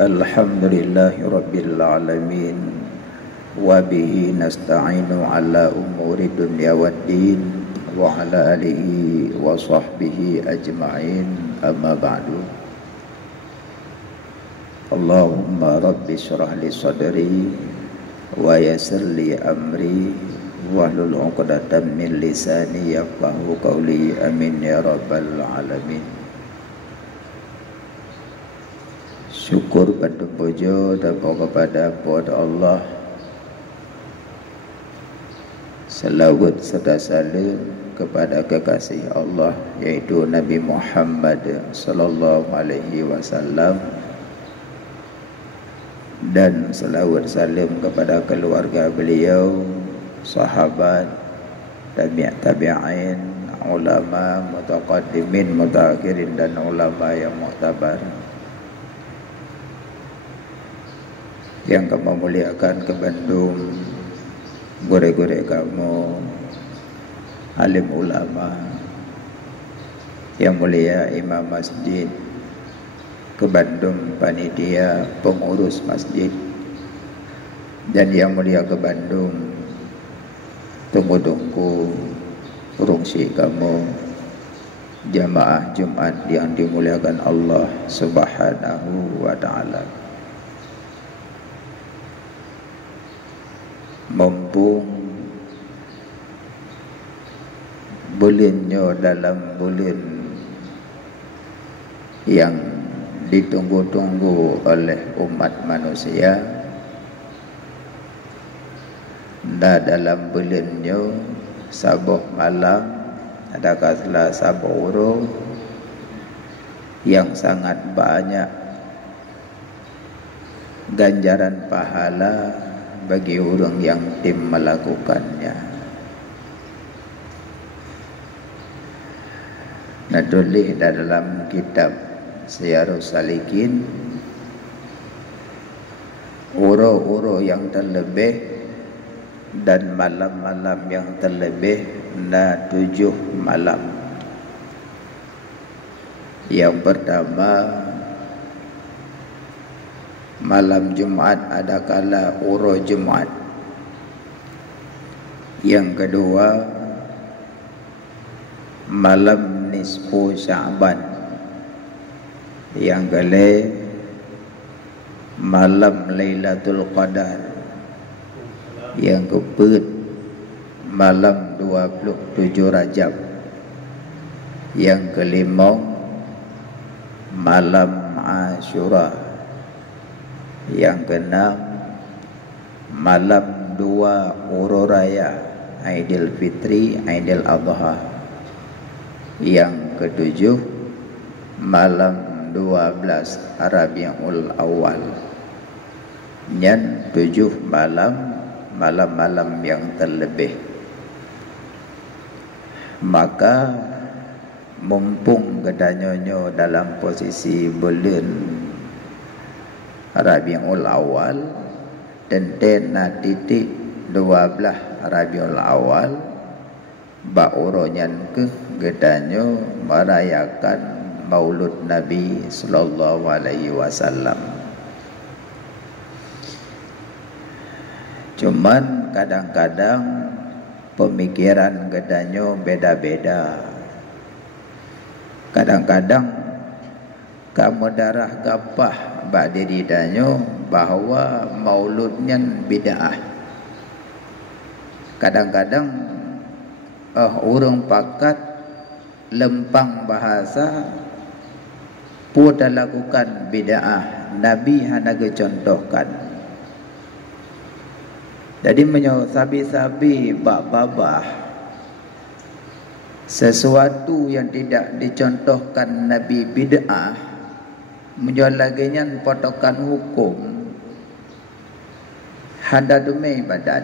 Alhamdulillahi Rabbil Alamin. Wa bihi nasta'inu ala umuri dunya waddin. Wa ala alihi wa sahbihi ajma'in. Amma ba'du. Allahumma rabbi syrah li sadri wa yassir li amri wahlul 'uqdatam min lisani yafqahu qawli. Amin ya rabbal alamin. Syukur pada puja dan kepada Allah. Selawat serta salam kepada kekasih Allah, yaitu Nabi Muhammad sallallahu alaihi wasallam, dan selawat salam kepada keluarga beliau, sahabat, tabi'in, ulama, mutaqaddimin, mutaakhirin, dan ulama yang muktabar yang kamu muliakan ke Bandung, gure-gure kamu, alim ulama, yang mulia imam masjid ke Bandung, panitia, pengurus masjid, dan yang mulia ke Bandung, tunggu-tunggu urungsi kamu, jamaah Jumat yang dimuliakan Allah Subhanahu wa ta'ala. Mumpung bulannya dalam bulan yang ditunggu-tunggu oleh umat manusia, dan dalam bulannya sabuh malam ada kaslah sabuh urung yang sangat banyak ganjaran pahala bagi orang yang tim melakukannya. Natulis dalam kitab Siyarus Salikin, uro-uro yang terlebih dan malam-malam yang terlebih, 7 malam. Yang pertama, malam Jumat ada kala uro Jumat. Yang kedua, malam nisfu Sya'ban. Yang ketiga, malam Lailatul Qadar. Yang keempat, malam 27 Rajab. Yang kelima, malam Asyura. Yang keenam, malam 2 Uro Raya, Aidil Fitri, Aidil Adha. Yang ketujuh, malam 12 Rabiul Awal. Yang 7 malam-malam yang terlebih. Maka mumpung kedanyonyo dalam posisi bulan Rabiul Awal, tenten titik 12 Rabiul Awal, bauronyan ke gedanyo merayakan Maulud Nabi sallallahu alaihi wasallam. Cuman kadang-kadang pemikiran gedanyo beda-beda. Kadang-kadang kamu darah gapah bak diri danyo bahawa mauludnya bid'ah. Kadang-kadang orang pakat lempang bahasa pun lakukan bid'ah. Nabi hanya contohkan. Jadi menyo sabi-sabi bak babah sesuatu yang tidak dicontohkan Nabi bid'ah, menjual laginya potokan hukum handa demi ibadat.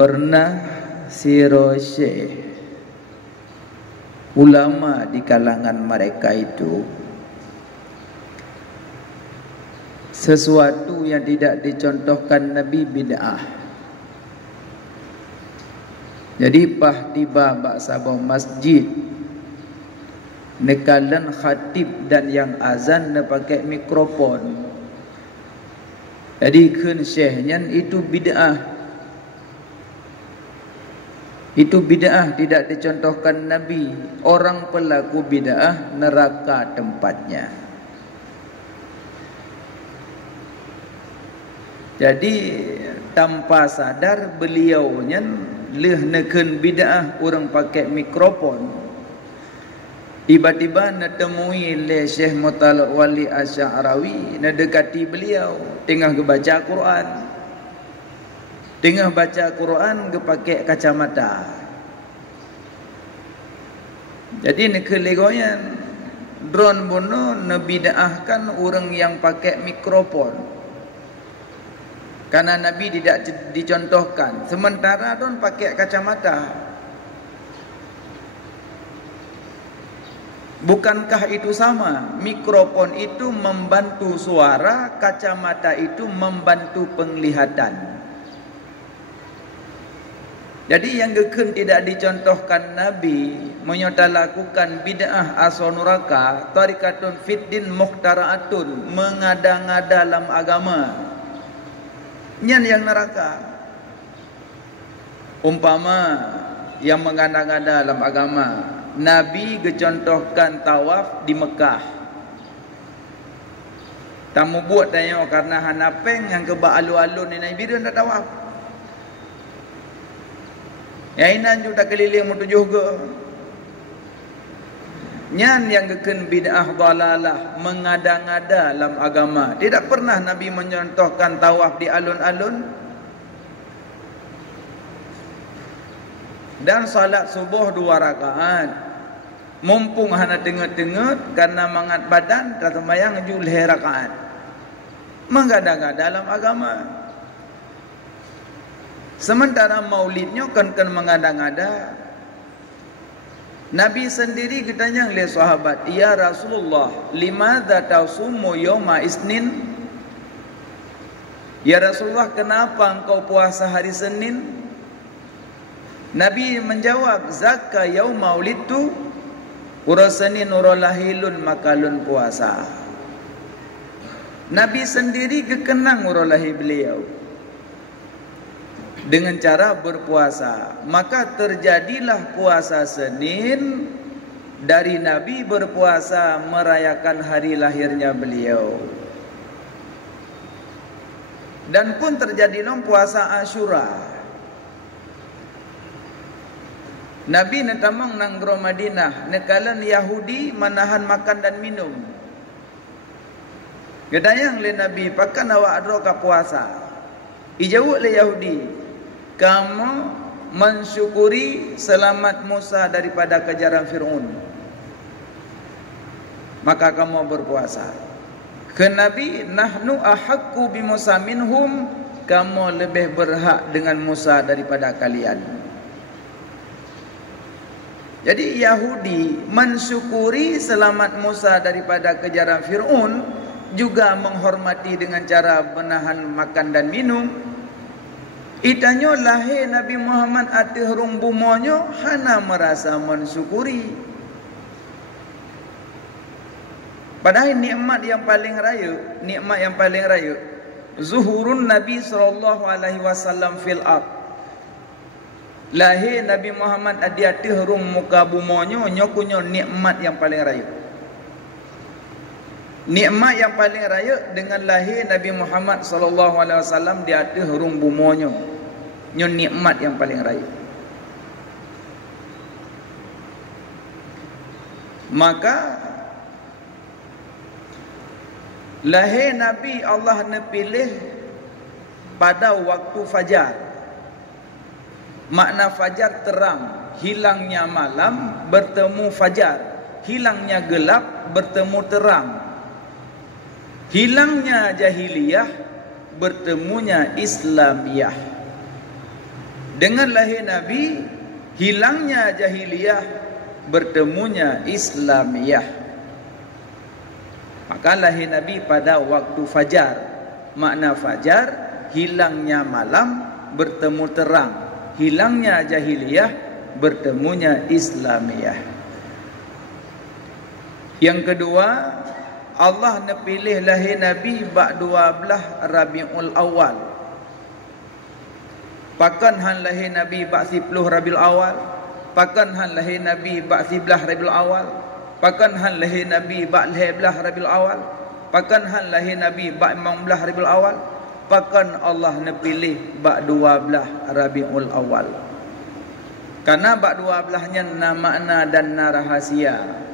Pernah si Syekh, ulama di kalangan mereka itu, sesuatu yang tidak dicontohkan Nabi bid'ah. Jadi tiba bak sabah masjid nekalan khatib dan yang azan dia pakai mikrofon. Jadi kun syekhnya itu bid'ah. Itu bid'ah, tidak dicontohkan Nabi. Orang pelaku bid'ah neraka tempatnya. Jadi tanpa sadar beliaunya leh neken bid'ah orang pakai mikrofon. Tiba-tiba netemui le Syekh Muttalib Wali Asy'arawi, nedekati beliau tengah baca Quran. Tengah baca Quran ke pakai kacamata. Jadi nak legoyan drone bono nebida'ahkan orang yang pakai mikrofon. Karena Nabi tidak dicontohkan. Sementara drone pakai kacamata. Bukankah itu sama? Mikrofon itu membantu suara, kacamata itu membantu penglihatan. Jadi yang gekun tidak dicontohkan Nabi menyota lakukan bid'ah asonuraka tarikatun fiddin muhtaraatun, mengada-ngada dalam agama. Nyan yang neraka. Umpama yang mengada-ngada dalam agama, Nabi gecontohkan tawaf di Mekah. Tamu buat tanya karena hanapeng yang keba alun-alun ni Nabi dia nak tawaf. Ya inan juga keliling mutujuh ke. Nyan yang geken bid'ah dalalah, mengada-ngada dalam agama. Tidak pernah Nabi menyontohkan tawaf di alun-alun. Dan salat subuh 2 rakaat. Mumpung hana tenget-tenget karena mangat badan kata mayang julhe rakaat. Mengada-ngada dalam agama. Sementara maulidnya kan mengada-ngada. Nabi sendiri ditanya oleh sahabat, "Ya Rasulullah, limadza tasumu yauma isnin?" Ya Rasulullah, kenapa engkau puasa hari Senin? Nabi menjawab, "Zakka yauma ulidtu, ura Senin ura lahilun makalun puasa." Nabi sendiri kekenang ura lahir beliau dengan cara berpuasa. Maka terjadilah puasa Senin dari Nabi berpuasa merayakan hari lahirnya beliau. Dan pun terjadilah puasa Asyura. Nabi netamang nanggro Madinah, nekalan Yahudi menahan makan dan minum. Gedayang le Nabi, pakan awak adroka puasa. Ijawuk le Yahudi, kamu mensyukuri selamat Musa daripada kejaran Fir'aun, maka kamu berpuasa. Ke Nabi, nahnu ahaqqu bi Musa minhum, kamu lebih berhak dengan Musa daripada kalian. Jadi Yahudi mensyukuri selamat Musa daripada kejaran Fir'aun, juga menghormati dengan cara menahan makan dan minum. Itanya lahir Nabi Muhammad atih rung bumonyo hana merasa mensyukuri. Padahal nikmat yang paling raya, zuhurun Nabi SAW fil ard. Lahir Nabi Muhammad atih rung muka bumonyo nyokunyo nikmat yang paling raya. Nikmat yang paling raya dengan lahir Nabi Muhammad SAW di atas rung bumonyo. Nyo nikmat yang paling raya. Maka lahir Nabi Allah nepilih pada waktu fajar. Makna fajar terang, hilangnya malam bertemu fajar, hilangnya gelap bertemu terang. Hilangnya jahiliyah, bertemunya Islamiyah. Dengan lahir Nabi, hilangnya jahiliyah, bertemunya Islamiyah. Maka lahir Nabi pada waktu fajar. Makna fajar, hilangnya malam, bertemu terang. Hilangnya jahiliyah, bertemunya Islamiyah. Yang kedua, Allah nak pilih lahir Nabi bak 12 Rabiul Awal. Pakan han lahir Nabi bak 10 Rabiul Awal, pakan han lahir Nabi bak 11 Rabiul Awal, pakan han lahir Nabi bak 11 Rabiul Awal, pakan han lahir Nabi bak 15 Rabiul Awal, pakan Allah nak pilih bak 12 Rabiul Awal. Karena bak 12-nya na makna dan na rahasia.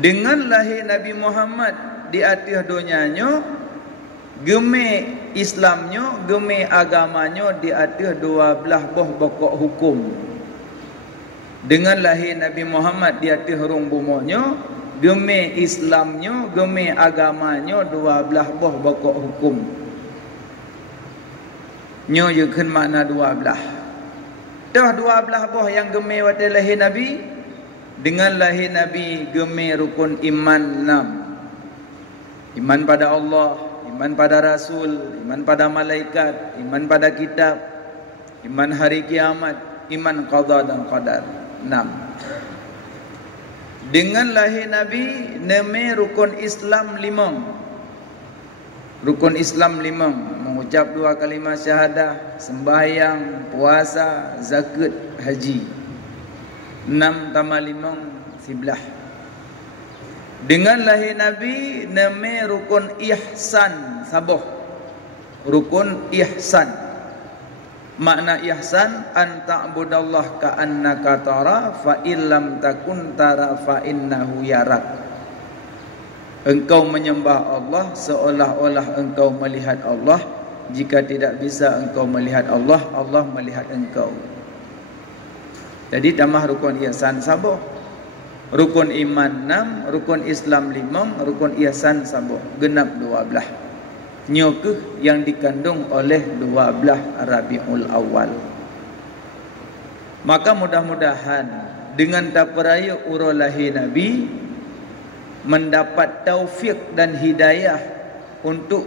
Dengan lahir Nabi Muhammad di atas dunianya, geme Islamnya, geme agamanya di atas 12 buah pokok hukum. Dengan lahir Nabi Muhammad di atas rung bumanya, geme Islamnya, geme agamanya 12 buah pokok hukum. Nyo yukun makna 12. Dah 12 buah yang geme waktu lahir Nabi. Dengan lahir Nabi geme rukun iman 6. Iman pada Allah, iman pada Rasul, iman pada malaikat, iman pada kitab, iman hari kiamat, iman qada dan qadar. 6. Dengan lahir Nabi neme rukun Islam 5. Rukun Islam 5, mengucap 2 kalimah syahadah, sembahyang, puasa, zakat, haji. 6 tambah 5, 11. Dengan lahir Nabi neme rukun ihsan saboh. Rukun ihsan. Makna ihsan an ta'budallah ka'annaka tara fa illam takun tara fa innahu yarak. Engkau menyembah Allah seolah-olah engkau melihat Allah. Jika tidak bisa engkau melihat Allah, Allah melihat engkau. Jadi tambah rukun ihsan saboh. Rukun iman 6, rukun Islam 5, rukun ihsan saboh. Genap 12. Nyokeh yang dikandung oleh 12 Rabiul Awal. Maka mudah-mudahan dengan taperaya urus lahir Nabi mendapat taufik dan hidayah untuk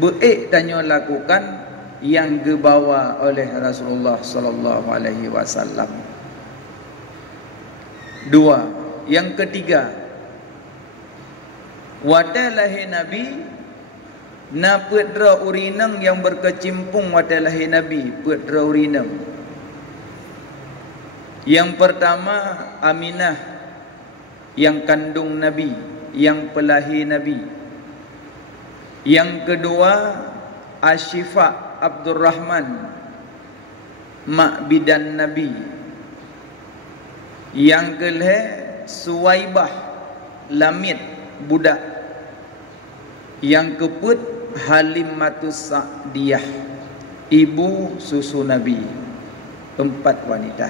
baik tanya lakukan yang dibawa oleh Rasulullah sallallahu alaihi wasallam. 2. Yang ketiga, watai lahir Nabi na putra urinang yang berkecimpung watai lahir Nabi, putra urinang. Yang pertama Aminah yang kandung Nabi, yang pelahir Nabi. Yang kedua Ashifa Abdurrahman, mak bidan Nabi. Yang kelima Suwaibah Lamid, budak. Yang keempat Halimatus Sa'diyah, ibu susu Nabi. 4 wanita.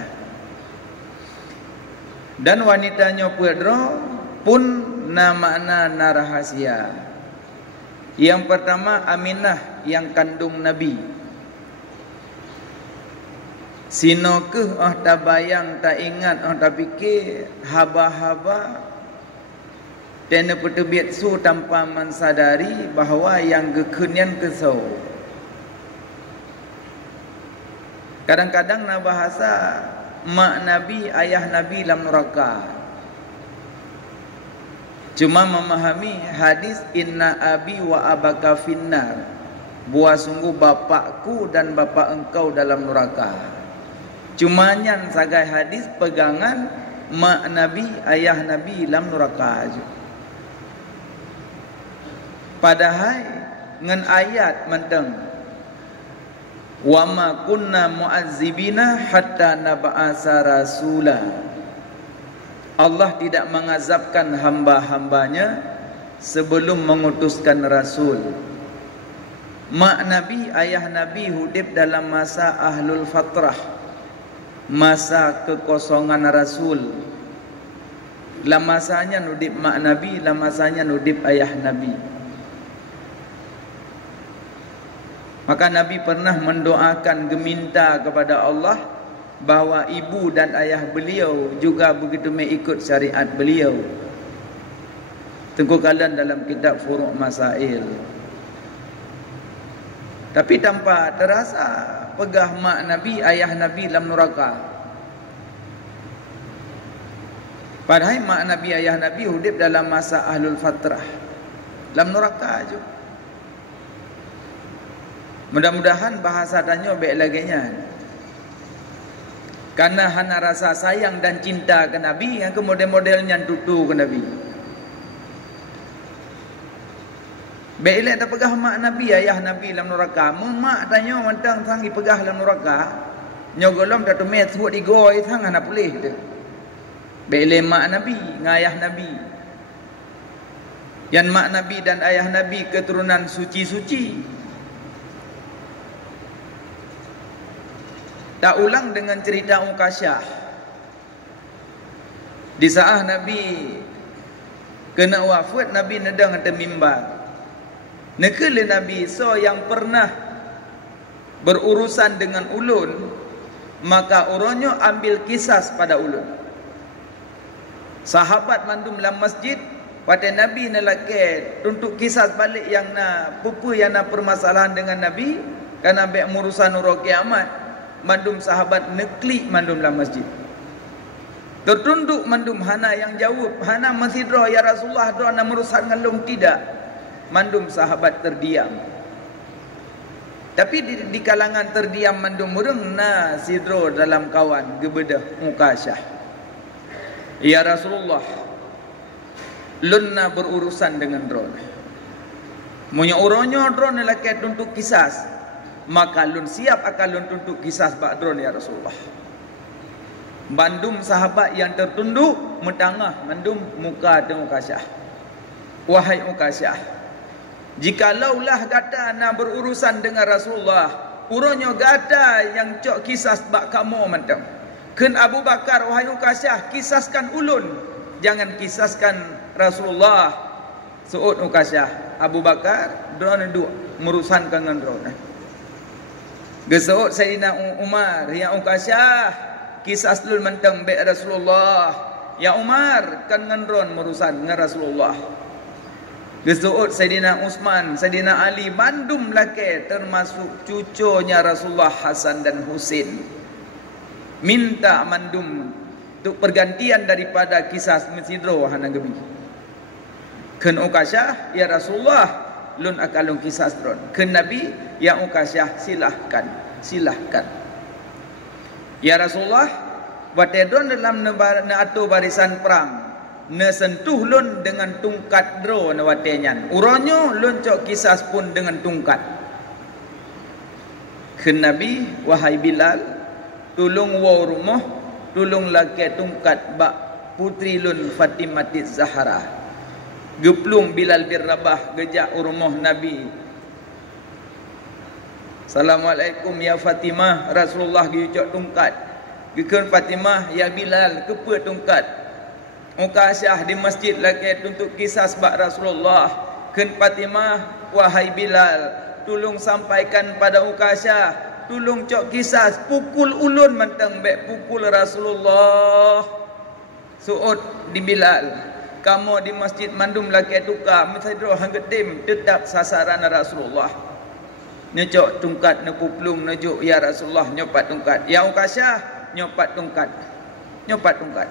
Dan wanitanya putra pun na makna na rahasia. Yang pertama Aminah yang kandung Nabi. Sino ke tak bayang, tak ingat, tak fikir haba-haba tena petebit su tanpa mensadari bahawa yang gekenian kesau. Kadang-kadang na bahasa mak Nabi, ayah Nabi dalam neraka. Cuma memahami hadis inna abi wa abaka finnar. Buah sungguh bapakku dan bapak engkau dalam neraka. Cuma nyan sagai hadis pegangan mak Nabi, ayah Nabi dalam neraka aja. Padahal ngan ayat menteng wa ma kunna mu'azzibina hatta nab'asa rasula. Allah tidak mengazabkan hamba-hambanya sebelum mengutuskan rasul. Mak Nabi, ayah Nabi hidup dalam masa ahlul fatrah, masa kekosongan rasul. Dalam masanya nudip mak Nabi, dalam masanya nudip ayah Nabi. Maka Nabi pernah mendoakan, geminta kepada Allah bahawa ibu dan ayah beliau juga begitu mengikut syariat beliau. Tengkukalan dalam kitab Furu' Masail. Tapi tanpa terasa pegah mak Nabi, ayah Nabi dalam neraka. Padahal mak Nabi, ayah Nabi hidup dalam masa ahlul fatrah, dalam neraka je. Mudah-mudahan bahasa tanya baik lagi nya. Karena hana rasa sayang dan cinta ke Nabi, yang ke model-modelnya tutu ke Nabi. Baik elok tak pegah mak Nabi, ayah Nabi dalam neraka. Mak tanya mentang sangi pegah dalam neraka. Nyogolom tak tumet sebut digoi sang hana boleh tu. Baik elok mak Nabi, ngayah Nabi. Yang mak Nabi dan ayah Nabi keturunan suci-suci. Tak ulang dengan cerita Ukasyah. Di saat Nabi kena wafat, Nabi nedang atas mimbar. Nekele Nabi so yang pernah berurusan dengan ulun, maka uronyo ambil kisas pada ulun. Sahabat mandum dalam masjid, pada Nabi nelake untuk kisas balik yang na pupu yang na permasalahan dengan Nabi, karena baik urusan uro kiamat. Mandum sahabat neklik mandum dalam masjid. Tertunduk mandum hana yang jawab, hana masih ya Rasulullah doa na merusak ngalung tidak. Mandum sahabat terdiam. Tapi di kalangan terdiam mandum murung na sidro dalam kawan gebedah Ukasyah. Ya Rasulullah, lunna berurusan dengan drone. Munya uronyo drone lelaki untuk kisas. Maka lun siap akan lun tuntut kisah ba'dron ya Rasulullah. Bandum sahabat yang tertunduk mentangah mandum muka dengan Ukasyah. Wahai Ukasyah, jikalaulah kata nak berurusan dengan Rasulullah, uronyo gata yang cok kisah bak kamu mentang. Ken Abu Bakar, wahai Ukasyah, kisaskan ulun, jangan kisaskan Rasulullah. Suud Ukasyah, Abu Bakar drone duk merusan dengan drone. Gesaut Sayyidina Umar, ya Ukasyah, kisah dulu mentang baik Rasulullah. Ya Umar, kan ngendron merusan dengan Rasulullah. Gesaut Sayyidina Utsman, Sayyidina Ali, bandum laki termasuk cucunya Rasulullah Hasan dan Husin. Minta mandum untuk pergantian daripada kisah Mesidro hana gebi. Ken Ukasyah, ya Rasulullah, lun akalung kisah dron. Ken Nabi, ya Ukasyah, silahkan. Silahkan. Ya Rasulullah, batedron dalam neatu barisan perang, ne sentuh lun dengan tungkat dro ne watenyan. Uronyo lun cok kisah pun dengan tungkat. Ken Nabi, wahai Bilal, tulung wa rumah, tulung laki tungkat bak putri lun Fatimah Zahra. Geplung Bilal bin Rabah gejak rumah Nabi. Assalamualaikum ya Fatimah, Rasulullah giucok tungkat. Gikun Fatimah, ya Bilal kepe tungkat. Ukasyah di masjid lagi untuk kisah sebab Rasulullah. Ken Fatimah, wahai Bilal, tolong sampaikan pada Ukasyah, tolong cok kisah pukul ulun mentang baik pukul Rasulullah. Suud di Bilal, kamu di masjid mandum laki tukar mesidro hanggetim tetap sasaran Rasulullah. Nyocok tungkat nepuplung nejuk ya Rasulullah nyopat tungkat. Ya Ukasyah nyopat tungkat. Nyopat tungkat.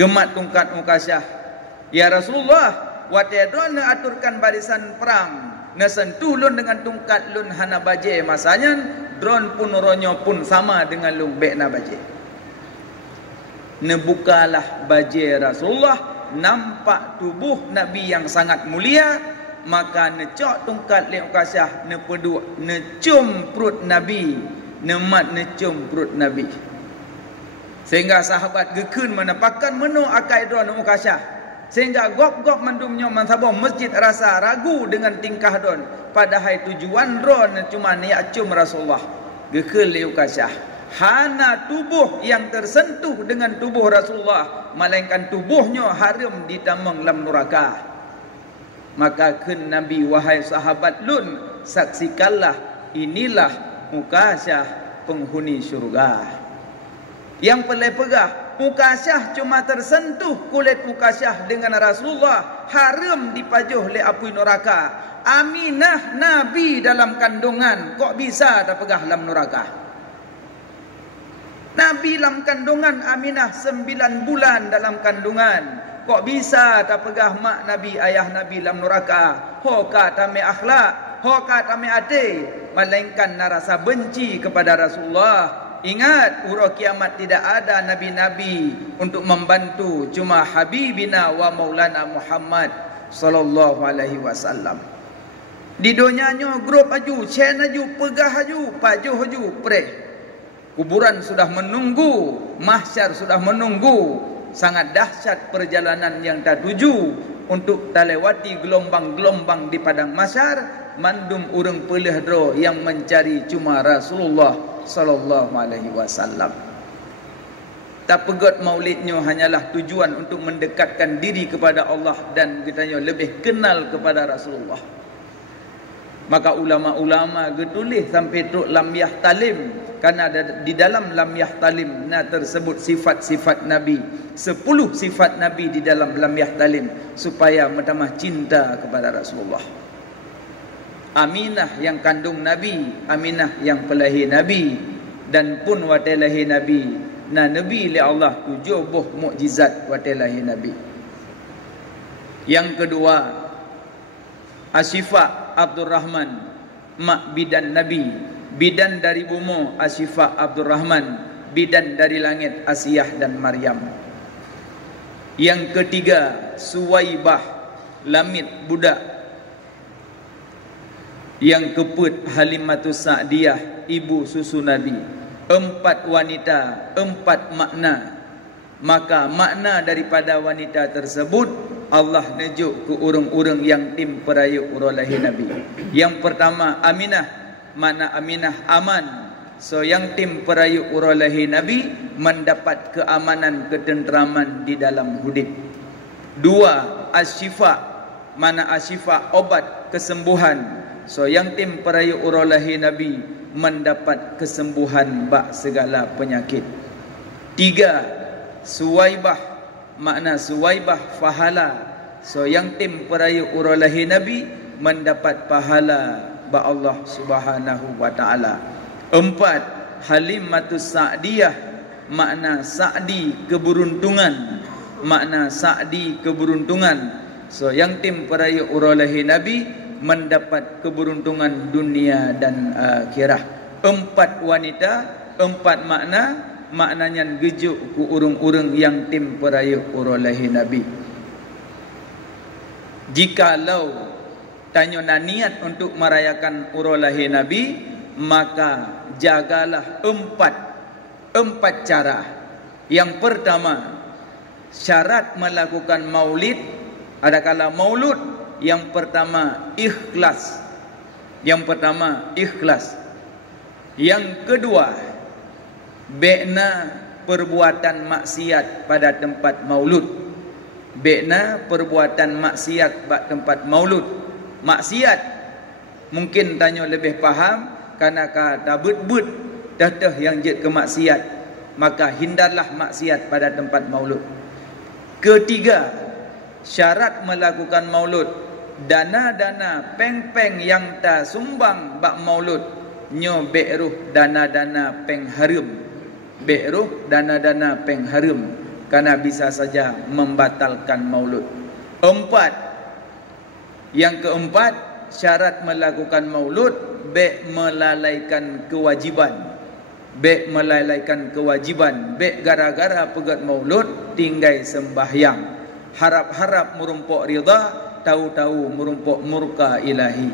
Gemat tungkat Ukasyah. Ya Rasulullah, watedron ne aturkan barisan perang. Ne sentuh lun dengan tungkat lun hana baje masanya drone pun ronyo pun sama dengan lun bek na baje. Ne bukalah baje Rasulullah, nampak tubuh Nabi yang sangat mulia. Maka necok tungkat le Ukasyah, ne peduk, ne cium perut Nabi, ne mat ne cium perut Nabi. Sehingga sahabat gekun menepakan menu akai drone Ukasyah. Sehingga gop-gop mandumnya mansabah masjid rasa ragu dengan tingkah drone. Padahal tujuan drone cuma niat cium Rasulullah. Gekun le Ukasyah. Hana tubuh yang tersentuh dengan tubuh Rasulullah, melainkan tubuhnya haram ditamang dalam neraka. Maka ken Nabi, wahai sahabat lun, saksikanlah inilah Ukasyah penghuni syurga. Yang pelai pegah, Ukasyah cuma tersentuh kulit Ukasyah dengan Rasulullah, haram dipajuh le api neraka. Aminah Nabi dalam kandungan, kok bisa tak pegah dalam neraka? Nabi dalam kandungan Aminah 9 bulan dalam kandungan. Kok bisa tak pegah mak Nabi, ayah Nabi dalam neraka? Hoka tame akhlak, hoka tame ate, melainkan rasa benci kepada Rasulullah. Ingat, urut kiamat tidak ada nabi-nabi untuk membantu, cuma Habibina wa Maulana Muhammad sallallahu alaihi wasallam. Di dunianya grup aju, chen aju, pegah aju, pajuh aju, preh. Kuburan sudah menunggu, mahsyar sudah menunggu. Sangat dahsyat perjalanan yang tak tuju untuk terlewati gelombang-gelombang di padang mahsyar. Mandum urang pelehdro yang mencari cuma Rasulullah sallallahu alaihi wasallam. Tak pegot maulidnya hanyalah tujuan untuk mendekatkan diri kepada Allah dan kitanya lebih kenal kepada Rasulullah. Maka ulama-ulama getulis sampai tu lam yahtalim, karena di dalam lam yahtalim tersebut sifat-sifat Nabi, 10 sifat Nabi di dalam lam yahtalim, supaya bertambah cinta kepada Rasulullah. Aminah yang kandung Nabi, Aminah yang pelahir Nabi, dan pun watai lahir Nabi. Nah, Nabi li Allah 7 buah mukjizat watai lahir Nabi. Yang kedua, Asyifa Abdul Rahman, mak bidan Nabi, bidan dari bumi Asyifa Abdul Rahman, bidan dari langit Asiyah dan Maryam. Yang ketiga, Suwaibah, lamit budak. Yang keempat, Halimatus Sa'diyah, ibu susu Nabi. 4 wanita, 4 makna. Maka makna daripada wanita tersebut Allah nejuk ke urang-urang yang tim perayuk urolahi Nabi. Yang pertama, Aminah, makna Aminah aman. So yang tim perayuk urolahi Nabi mendapat keamanan, ketenteraman di dalam hidup. 2, Asyifa, mana Asyifa obat kesembuhan. So yang tim perayuk urolahi Nabi mendapat kesembuhan bak segala penyakit. 3, Suwaibah, makna Suwaibah pahala. So yang tim perayuk urolahi Nabi mendapat pahala bak Allah Subhanahu wa taala. 4, Halimatus Sa'diyah, makna Sa'di keberuntungan, makna Sa'di keberuntungan. So yang tim perayuk urolahi Nabi mendapat keberuntungan dunia dan akhirah. 4 wanita, 4 makna, maknanya gejuk ku urung-urung yang tim perayuk urolahi Nabi. Jikalau tanya niat untuk merayakan urolahi Nabi, maka jagalah 4 cara. Yang pertama, syarat melakukan maulid, adakala maulud, yang pertama ikhlas. Yang pertama ikhlas. Yang kedua, bina perbuatan maksiat pada tempat maulud. Bina perbuatan maksiat pada tempat maulud. Maksiat mungkin tanya lebih faham, karena kata but-but datah yang jet ke maksiat, maka hindarlah maksiat pada tempat maulud. Ketiga, syarat melakukan maulud, dana-dana peng-peng yang tak sumbang bak maulud nyo be'ruh dana-dana peng harum. Be'ruh dana-dana peng harum, karena bisa saja membatalkan maulud. 4, yang keempat, syarat melakukan maulud be melalaikan kewajiban. Be melalaikan kewajiban, be gara-gara pegat maulud tinggai sembahyang, harap-harap merumpuk rida, tahu-tahu merumpuk murka ilahi.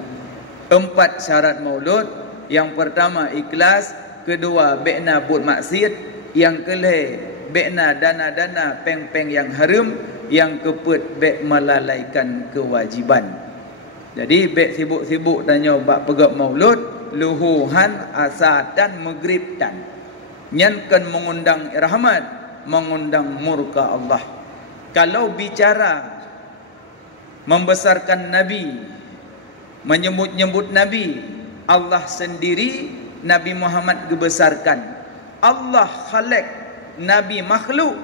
4 syarat maulud. Yang pertama ikhlas, kedua bekna buat maksiat, yang kelih bekna dana-dana peng-peng yang haram, yang keempat bek melalaikan kewajiban. Jadi bek sibuk-sibuk tanya bak pegak maulud, luhuhan asatan maghribtan, nyankan mengundang rahmat, mengundang murka Allah. Kalau bicara membesarkan Nabi, menyebut-nyebut Nabi, Allah sendiri Nabi Muhammad dibesarkan. Allah khalaq Nabi makhluk,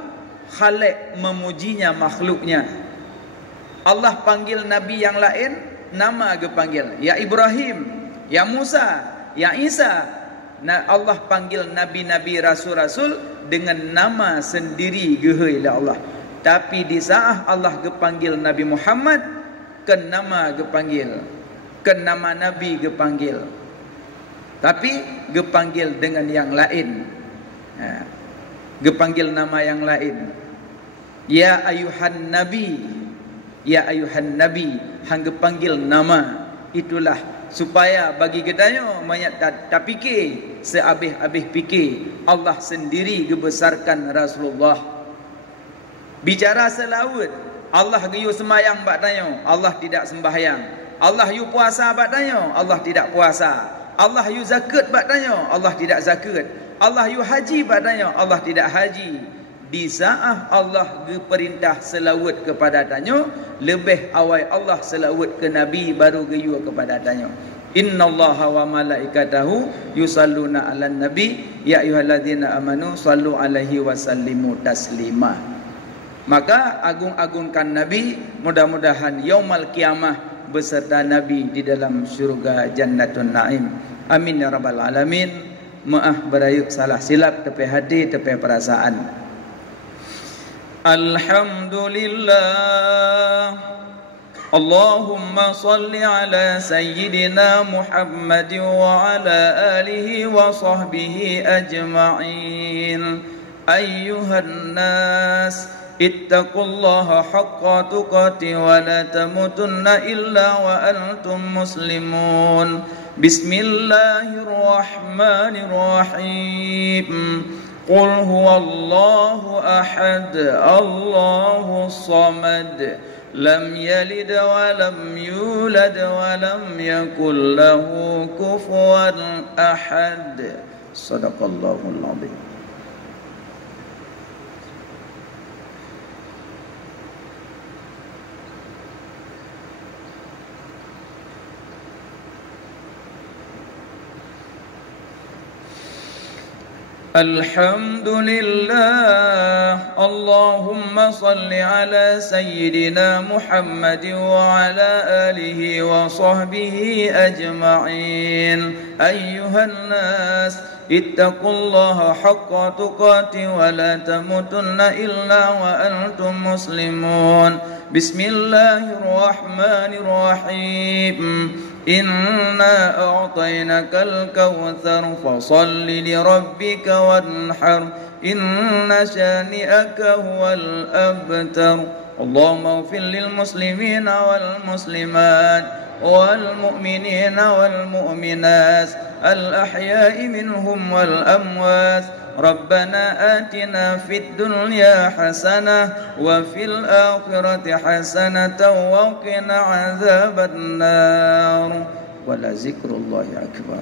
khalaq memujinya makhluknya. Allah panggil Nabi yang lain, nama dia panggil. Ya Ibrahim, ya Musa, ya Isa. Allah panggil nabi-nabi rasul-rasul dengan nama sendiri gehoi la Allah. Tapi di saat Allah gepanggil Nabi Muhammad, ke nama gepanggil, ke nama nabi gepanggil. Tapi gepanggil dengan yang lain. Gepanggil nama yang lain. Ya ayuhan nabi, ya ayuhan nabi, hang gepanggil nama. Itulah supaya bagi gedayo banyak tak fikir, sehabis-habis fikir Allah sendiri gebesarkan Rasulullah. Bicara selawat, Allah yu sembahyang bakdanyo, Allah tidak sembahyang. Allah yu puasa bakdanyo, Allah tidak puasa. Allah yu zakat bakdanyo, Allah tidak zakat. Allah yu haji bakdanyo, Allah tidak haji. Di saat Allah perintah selawat kepada danyo, lebih awal Allah selawat ke Nabi baru geyu kepada danyo. Innallaha wa malaikatahu yusalluna 'alan nabi ya ayyuhalladzina amanu sallu 'alaihi wa sallimu taslima. Maka agung-agungkan Nabi, mudah-mudahan yaumul kiamah beserta Nabi di dalam syurga Jannatun Naim. Amin ya rabbal alamin. Maaf berayuk salah silap tepi hati, tepi perasaan. Alhamdulillah. Allahumma salli ala sayyidina Muhammad wa ala alihi wa sahbihi ajma'in. Ayyuhan nas, ittaqullaha haqqa tuqatih wa la tamutunna illa wa antum muslimun. Bismillahirrahmanirrahim. Qul huwallahu ahad, Allahus samad, lam yalid wa lam yulad wa lam yakul lahu kufuwan ahad. Sadaqallahul azim. Alhamdulillah. Allahumma salli ala sayyidina Muhammad wa ala alihi wa sahbihi ajma'in. Ayyuhan nas, ittaqullaha haqqa tuqatih wa la tamutunna illa wa antum muslimun. Bismillahirrahmanirrahim. Inna a'tainakal kautsar fasalli li rabbika wanhar inna syani'aka huwal abtar. Allahumma ighfir lil muslimina wal muslimat wal mu'minina wal mu'minat al ahya'i minhum wal amwat. Rabbana atina fid dunya hasanah wa fil akhirati hasanatan wa qina adzaban nar. Wa la zikrullahi akbar.